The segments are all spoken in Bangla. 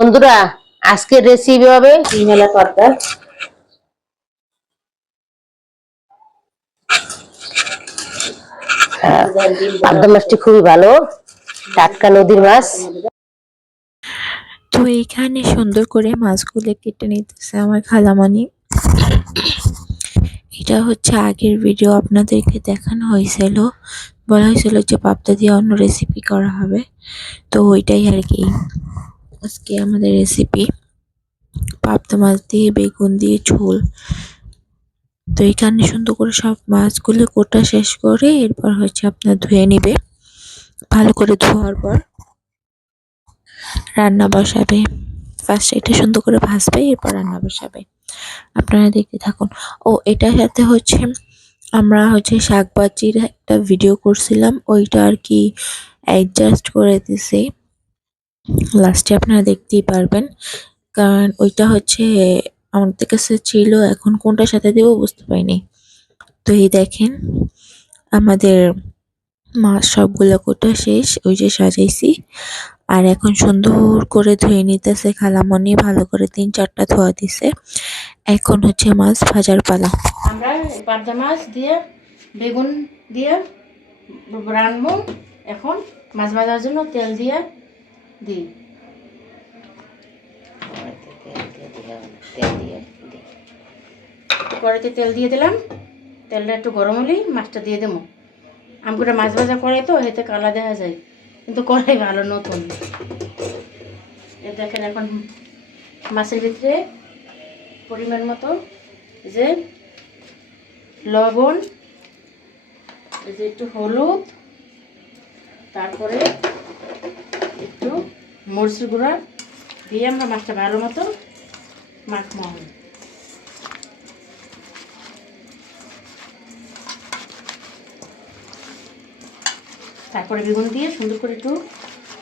বন্ধুরা, আজকের রেসিপি হবে ডিমেলা পর্দা। পাবদা মাছটি খুবই ভালো, টাটকা নদীর মাছ। তো এইখানে সুন্দর করে মাছগুলো কেটে নিতেছে আমার খালামণি। এটা হচ্ছে আগের ভিডিও আপনাদেরকে দেখানো হয়েছিল, বলা হয়েছিল যে পাবদা দিয়ে অন্য রেসিপি করা হবে। তো ওইটাই আর কি আজকে আমাদের রেসিপি, পাবদা মাছ দিয়ে বেগুন দিয়ে ঝোল। তো এখানে সুন্দর করে সব মাছগুলো কোটা শেষ করে এরপর হচ্ছে আপনার ধুয়ে নিবে। ভালো করে ধোয়ার পর রান্না বসাবে। ফার্স্ট এটা সুন্দর করে ভাজবে, এরপর রান্না বসাবে। আপনারা দেখতে থাকুন। ও এটার সাথে হচ্ছে আমরা হচ্ছে শাকভাজির একটা ভিডিও করছিলাম, ওইটা আর কি অ্যাডজাস্ট করে দিছি, লাস্টে আপনারা দেখতেই পারবেন। কারণ ওইটা হচ্ছে আমাদের কাছে ছিল, এখন কোনটার সাথে দেবো বুঝতে পারিনি। তো এই দেখেন আমাদের মাছ সবগুলো কোটা শেষ, ওই যে সাজাইছি। আর এখন সুন্দর করে ধুয়ে নিতেছে খালামণি, ভালো করে 3-4টা ধোয়া দিছে। এখন হচ্ছে মাছ ভাজার পালা। আমরা পাবদা মাছ দিয়ে বেগুন দিয়ে রানবো। এখন মাছ ভাজার জন্য তেল দিয়ে দিই। কড়াইতে তেল দিয়ে দিলাম। তেলটা একটু গরম হলেই মাছটা দিয়ে দেবো। আমগুলো মাছ ভাজা করে তো এতে কালা দেখা যায়, কিন্তু কড়াই ভালো নতুন। দেখেন এখন মাছের ভিতরে পরিমাণ মতো যে লবণ, এই যে একটু হলুদ, তারপরে একটু মরিচের গুঁড়া দিয়ে আমরা মাছটা ভালো মতো মাখবো। তারপরে বেগুন দিয়ে সুন্দর করে একটু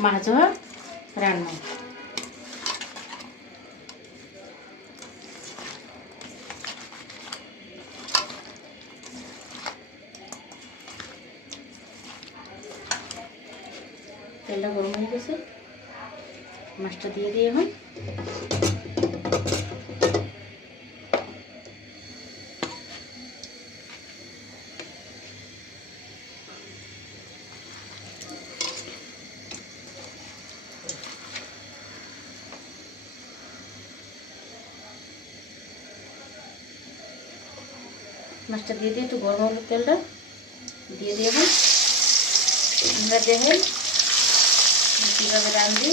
মাছ রান্না। তেলটা গরম হয়ে গেছে, মাছটা দিয়ে দিই এখন। মাছটা দিয়ে দিয়ে একটু গরম হলো, তেলটা দিয়ে দিয়ে এখন আমরা দেখেন কীভাবে রাঁধি।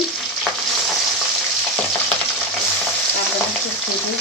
পাবদা মাছটা খেয়ে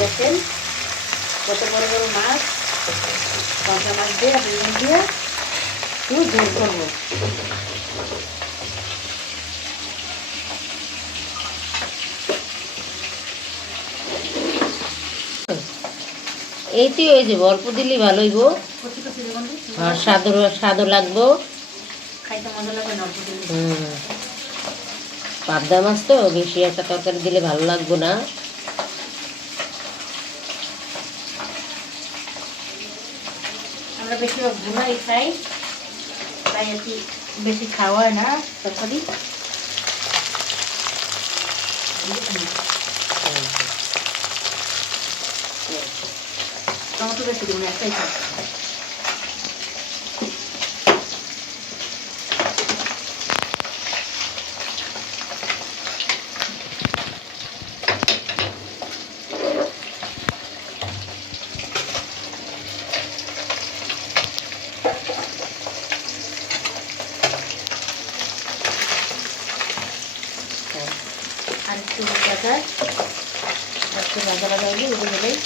দেখেন কত বড় বড় মাছ, পাবদা মাছ দিয়ে বেগুন দিয়ে একটু ঝোল করবো। এই তো এই যে অল্প দিলেই ভালো হইব, আর স্বাদও লাগবো। খাইতে মজা লাগবে না অল্প দিলে। পাবদা মাছ তো বেশি একটা তরকারি দিলে ভালো লাগবে না। আমরা বেশিরভাগ ভুনাই খাই, তাই আর কি বেশি খাওয়া হয় না তরকারি। টমেটো বেশি দেবো না, একটাই খাই। আর একটু ভাজা, একটু ভাজা ভাজা হলে উঠে গেলেই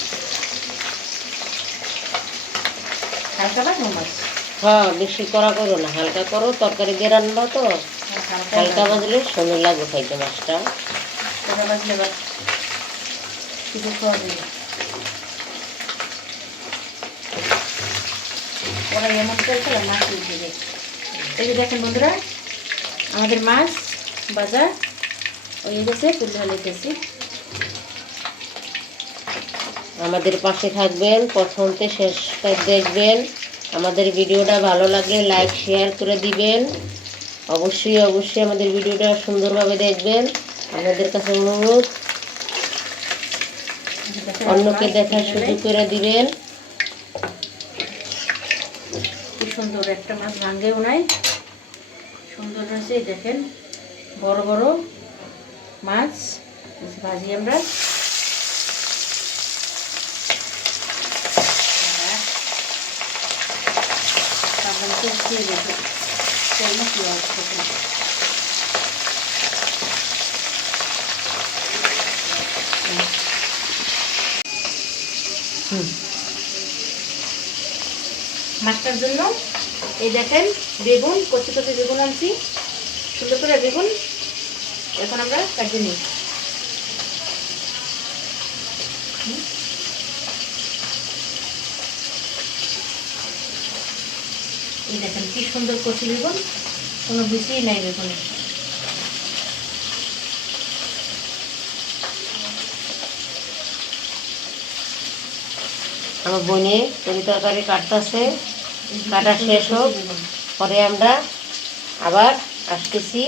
হালকা ভাজবো মাছ। হ্যাঁ, বেশি কড়া করো না, হালকা করো, তরকারি দিয়ে রান্না তো। হালকা বাজলে সুন্দর লাগবে খাইতে মাছটা। এটা বাজলে এবার কিছু খাওয়া যাবে। ওরা এমন তেল খেলে মাছ উঠে যায়। এই যে দেখেন বন্ধুরা, আমাদের মাছ ভাজা হয়ে গেছে, তুলে নিতেছি। আমাদের পাশে থাকবেন, প্রথম থেকে শেষ তক দেখবেন। আমাদের ভিডিওটা ভালো লাগলে লাইক শেয়ার করে দিবেন। অবশ্যই অবশ্যই আমাদের ভিডিওটা সুন্দরভাবে দেখবেন। আপনাদের কাছে অনুরোধ, অন্যকে দেখার সুযোগ করে দিবেন। কি সুন্দর একটা মাছ ভাঙ্গেও নাই, সুন্দর হয়েছে। দেখেন বড় বড় মাছ ভাজি আমরা। মাছটার জন্য এই দেখেন বেগুন, কচি কচি বেগুন আনছি, সুন্দর করে বেগুন এখন আমরা কাটিয়ে নিই। এই দেখেন কি সুন্দর কচি বেগুন, কোনো বেশিই নাই বেগুনে। আমার বোনে তরি তরকারি কাটতেছে, কাটা শেষ হোক, পরে আমরা আবার আসতেছি।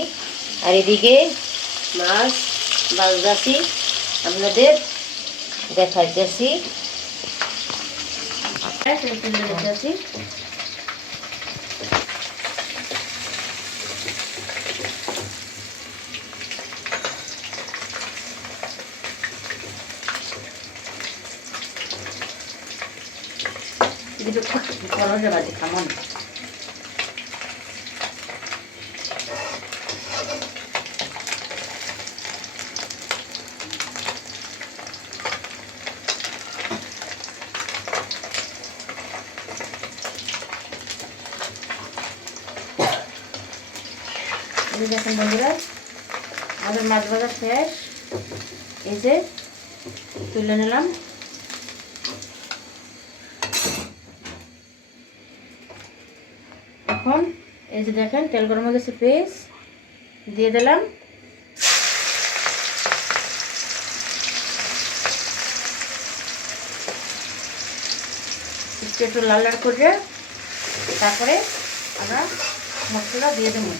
আর এদিকে মাছ ভাজতেছি, আপনাদের দেখাইতেছি। বাজি খামন দেখেন বন্ধুরা, আমাদের মাছ ভাজা শেষ। এই যে তুলে নিলাম। এখন এই যে দেখেন তেল গরম হয়ে গেছে, পেঁয়াজ দিয়ে দিলাম। একটু লাল লাল করে তারপরে আমরা মশলা দিয়ে দেবো,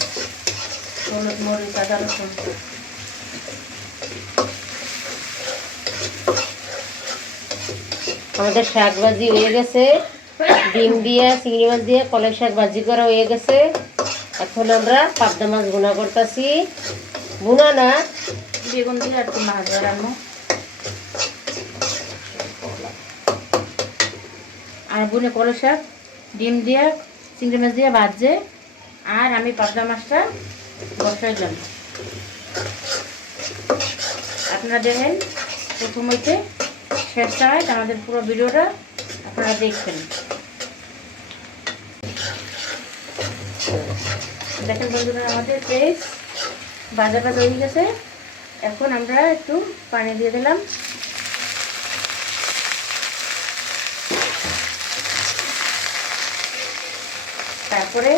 হলুদ, মরিচ, আদা, রসুন। আমাদের শাক ভাজি হয়ে গেছে, ডিম দিয়ে চিংড়ি মাছ দিয়ে কলাই শাক ভাজি করা হয়ে গেছে। এখন আমরা পাবদা মাছ ভুনা করতেছি, ভুনা না বেগুন দিয়ে আর কি মাছ রান্না। আর বুনে কলাই শাক ডিম দিয়ে চিংড়ি মাছ দিয়ে ভাজছে, আর আমি পাবদা মাছটা বসাই দিলাম। আপনারা দেখেন প্রথম হইতে শেষ সময় আমাদের পুরো ভিডিওটা আপনারা দেখবেন। দেখেন বন্ধুরা, আমাদের পেস্ট ভাজা ভাজা হয়ে গেছে। এখন আমরা একটু পানি দিয়ে দিলাম। তারপরে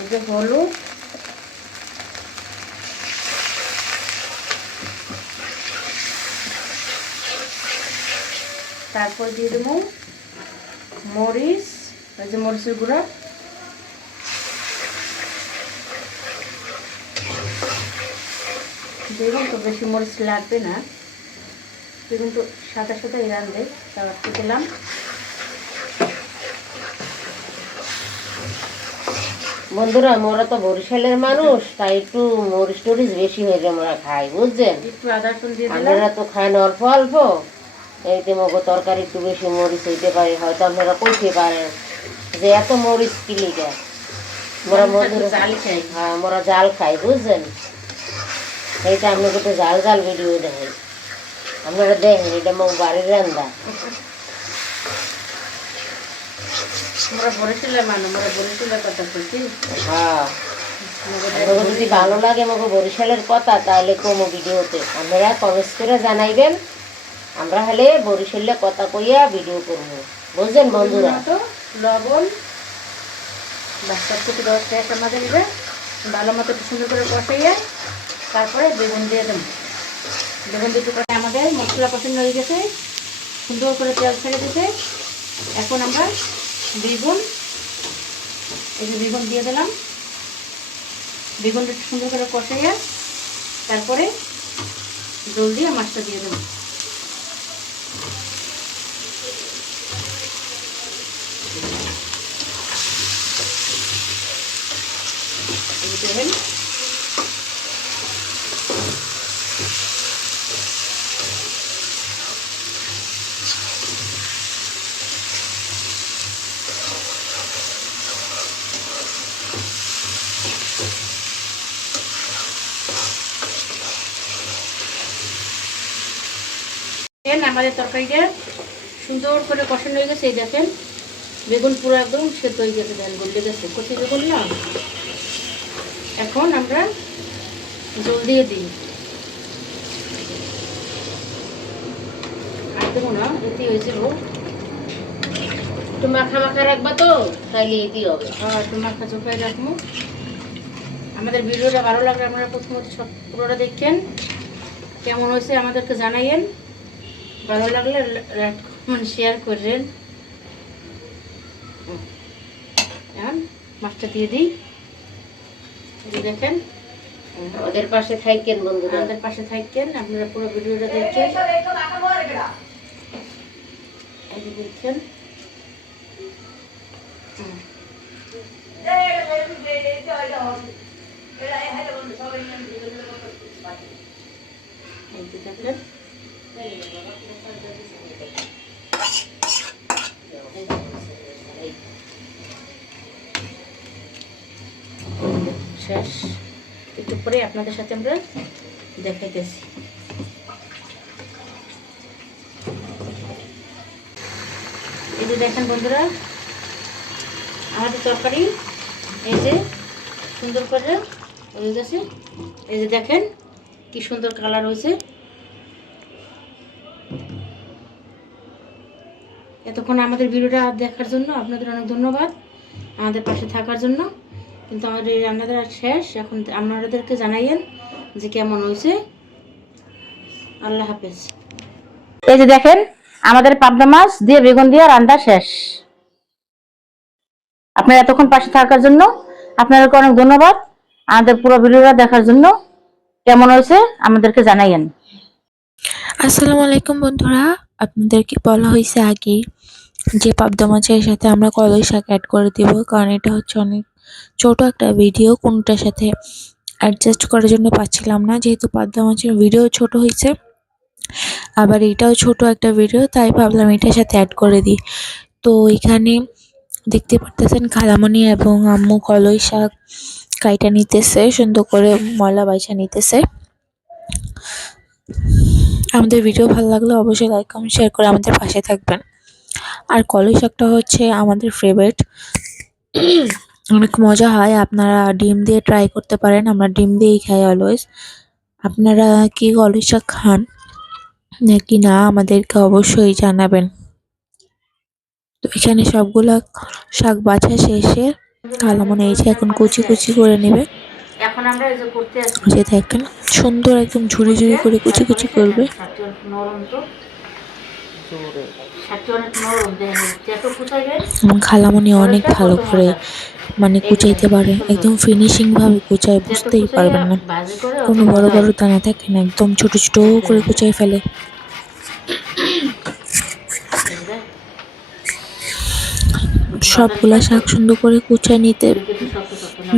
এই যে হলুদ, তারপর দিয়ে দেবো মরিচ, এই যে মরিচের গুঁড়া, দেখুন তো বেশি মরিচ লাগবে না, দেখুন তো সাদা সাদা রাঁধবে। তারপর দিলাম বন্ধুরা, মোরা তো বরিশালের মানুষ, তাই একটু মরিচ টরিচ বেশি হয়ে আমরা খাই, বুঝছেন। একটু আদা রসুন দিয়ে দিলাম। আপনারা তো খায় না অল্প অল্প, এইতে মগো তরকারি একটু বেশি মরিচ হইতে পারে, হয়তো আপনারা কইতে পারেন যে এত মরিচ কি লিগা। মোরা মধুর জাল খাই। হ্যাঁ, মোরা জাল খাই, বুঝছেন। এইটা আপনাকে তো জাল জাল ভিডিও দেখেন, আপনারা দেখেন, এটা মগ বাড়ির রান্না। আমরা বরিশালের মানুষ, আমরা বরিশালের কথা বলছি। হ্যাঁ, আপনাদের যদি ভালো লাগে আমাকে বরিশালের কথা তাহলে কোনো ভিডিওতে আপনারা কমেন্ট করে জানাইবেন, আমরা হলে বরিশালের কথা কইয়া ভিডিও করব, বুঝলেন বন্ধুরা? তো লবণ বাচ্চার থেকে 10 টাকা মাঝে নেবে, ভালো মতো সুন্দর করে কষাইয়া তারপরে বেগুন দিয়ে দেব। বেগুন দিয়ে করে আমাদের মশলা পছন্দ হয়ে গেছে, সুন্দর করে তেল ছেড়ে দিতে। এখন আমরা বেগুন, এই যে বেগুন দিয়ে দিলাম, বেগুনটা সুন্দর করে কষাইয়া তারপরে জল দিয়ে মাছটা দিয়ে দেব। দেখেন আমাদের তরকারিটা সুন্দর করে কষানো হয়ে গেছে। এই দেখেন বেগুন পুরো একদম সেদ্ধ হয়ে গেছে, ধান গলে গেছে, কচি বেগুন না। এখন আমরা জল দিয়ে দিই, আর দেবো না, এতে হয়েছিল। একটু মাখা মাখা রাখবা তো, তাইলে এটি হবে। আর একটু মাখা চোখায় রাখবো। আমাদের ভিডিওটা ভালো লাগলে আপনারা প্রথমত সব পুরোটা দেখেন, কেমন হয়েছে আমাদেরকে জানাইয়েন। ভালো লাগলে লাইক কমেন্ট শেয়ার করবেন। এখন মাছটা দিয়ে দিই, দেখেন। ওদের পাশে থাকেন বন্ধুরা, আমাদের পাশে থাকেন, আপনারা পুরো ভিডিওটা দেখেন। এই যে দেখছেন, এই যে দেখেন শেষ। একটু পরে আপনাদের সাথে আমরা দেখাইতেছি। এই যে দেখেন বন্ধুরা, আমাদের তরকারি এই যে সুন্দর করে হয়ে গেছে। এই যে দেখেন কি সুন্দর কালার হয়েছে। এতক্ষণ আমাদের ভিডিওটা দেখার জন্য আপনাদের অনেক ধন্যবাদ, আমাদের পাশে থাকার জন্য। কিন্তু আমাদের এই রান্নাটা শেষ, এখন আপনাদেরকে জানাইয়েন যে কেমন হয়েছে। আল্লাহ হাফেজ। এই যে দেখেন আমাদের পাবদা মাছ দিয়ে বেগুন দিয়ে রান্না শেষ। আপনারা এতক্ষণ পাশে থাকার জন্য আপনাদেরকে অনেক ধন্যবাদ, আমাদের পুরো ভিডিওটা দেখার জন্য। কেমন হয়েছে আমাদেরকে জানাইয়েন। আসসালামু আলাইকুম বন্ধুরা, আপনাদেরকে বলা হয়েছে আগে যে পাবদা মাছের সাথে আমরা কলই শাক অ্যাড করে দিব, কারণ এটা হচ্ছে অনেক ছোট একটা ভিডিও, কোনটার সাথে অ্যাডজাস্ট করার জন্য পাচ্ছিলাম না। যেহেতু পাবদা মাছের ভিডিও ছোট হয়েছে, আবার এটাও ছোট একটা ভিডিও, তাই ভাবলাম এটার সাথে অ্যাড করে দিই। তো এখানে দেখতে পারতেছেন খালামণি এবং আম্মু কলই শাক কাইটা নিতেছে, সুন্দর করে ময়লা বাইছা নিতেছে। আমাদের ভিডিও ভালো লাগলে অবশ্যই লাইক কমেন্ট শেয়ার করে আমাদের পাশে থাকবেন। আর কলই শাকটা হচ্ছে আমাদের ফেভারিট, অনেক মজা হয়। আপনারা ডিম দিয়ে ট্রাই করতে পারেন, আমরা ডিম দিয়েই খাই অলওয়েজ। আপনারা কি কলই শাক খান নাকি না আমাদেরকে অবশ্যই জানাবেন। তো এখানে সবগুলা শাক বাছা শেষে খালামণি এই যে এখন কুচি কুচি করে নেবে। এখন আমরা এই যে করতে আসি, যে দেখেন সুন্দর একদম ঝুড়ি ঝুড়ি করে কুচি কুচি করবে। নরম তো শাকটা অনেক নরম, দেখেন যত কুচাইবেন এবং খালামণি অনেক ভালো করে মানে কুচাইতে পারে, একদম ফিনিশিং ভাবে কুচায়, বুঝতেই পারবেন না। ভাজি করে কোনো বড় বড় দানা থাকে না, একদম ছোট ছোট করে কুচাই ফেলে। সবগুলা শাক সুন্দর করে কুচায়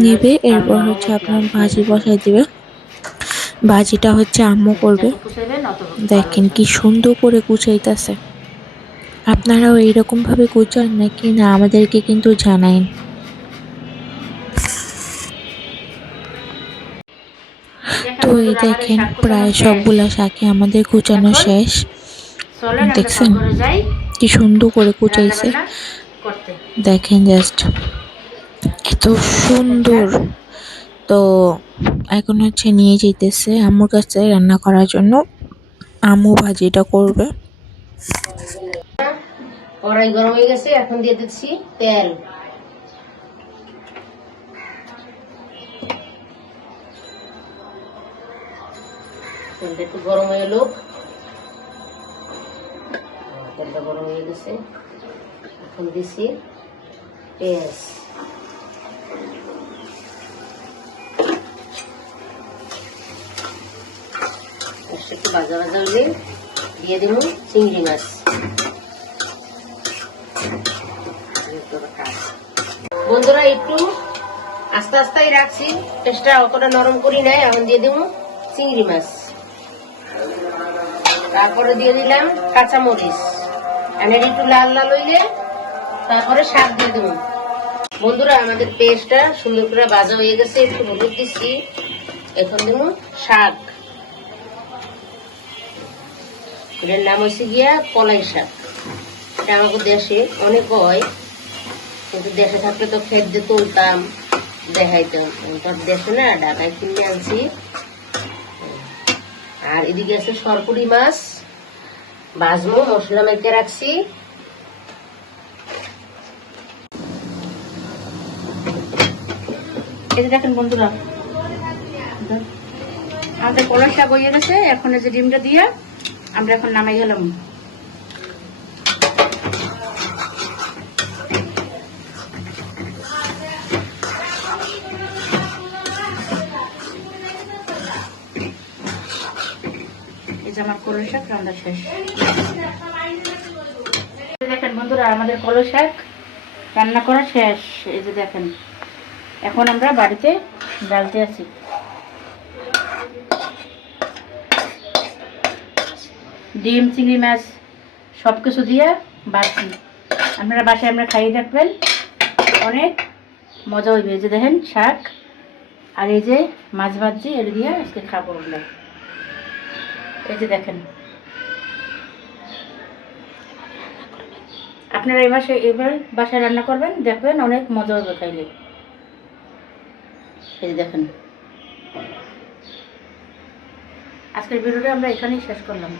নিবে। এরপর হচ্ছে আপনার ভাজি বসাই দিবে। ভাজিটা হচ্ছে আম্মু করবে, দেখেন কি সুন্দর করে কুচাইতেছে। আপনারাও এইরকম ভাবে কুচান নাকি না আমাদেরকে কিন্তু জানাইন। তো এই দেখেন প্রায় সবগুলা শাকে আমাদের কুচানো শেষ, দেখছেন কি সুন্দর করে কুচাইছে। দেখেন জাস্ট এত সুন্দর। তো এখন হচ্ছে নিয়ে যেতেছে আম্মুর কাছে রান্না করার জন্য। আম্মু ভাজিটা করবে। কড়াই গরম হয়ে গেছে, এখন দিয়ে দিচ্ছি তেল। তেলটা একটু গরম হয়ে এলো, তেলটা গরম হয়ে গেছে, এখন দিচ্ছি পেঁয়াজ। একটু ভাজা ভাজা হলে দিয়ে দেবো চিংড়ি মাছ। বন্ধুরা একটু আস্তে আস্তে রাখছি, পেঁয়াজটা অতটা নরম করি নাই। এখন দিয়ে দেবো চিংড়ি মাছ, তারপরে দিয়ে দিলাম কাঁচামরিচ। এনে একটু লাল লাল হইলে তারপরে শাক দিয়ে দেবো। বন্ধুরা আমাদের পেঁয়াজটা সুন্দর করে ভাজা হয়ে গেছে, একটু হলুদ দিচ্ছি। এখন দেবো শাক, এটার নাম হচ্ছে গিয়া কলাই শাক। এটা আমাকে দেশে অনেক হয়, কিন্তু দেশে থাকলে তো খেত দিয়ে তুলতাম, দেখাইতাম। তোর দেশে না, ঢাকায় কিনে আনছি। আর এদিকে আছে সরপুরি মাছ, ভাজবো, মশলা মেখে রাখছি। এই যে দেখেন বন্ধুরা, আমাদের কলাই শাক হয়ে গেছে। এখন এই যে ডিমটা দিয়ে আমরা এখন নামাই গেলাম। এই যে আমার কলাই শাক রান্না শেষ। দেখেন বন্ধুরা, আমাদের কলাই শাক রান্না করা শেষ। এই যে দেখেন, এখন আমরা বাড়িতে ডালতে আছি। ডিম, চিংড়ি মাছ সব কিছু দিয়ে বাড়ছি। আপনারা বাসায় আমরা খাইয়ে দেখবেন, অনেক মজা হইবে। এই যে দেখেন শাক আর এই যে মাছ ভাজি, এর দিয়ে আজকে খাবো আমরা। এই যে দেখেন, আপনারা এবার বাসায় রান্না করবেন, দেখবেন অনেক মজা হবে খাইলে। এই যে দেখেন, আজকের ভিডিওটা আমরা এখানেই শেষ করলাম।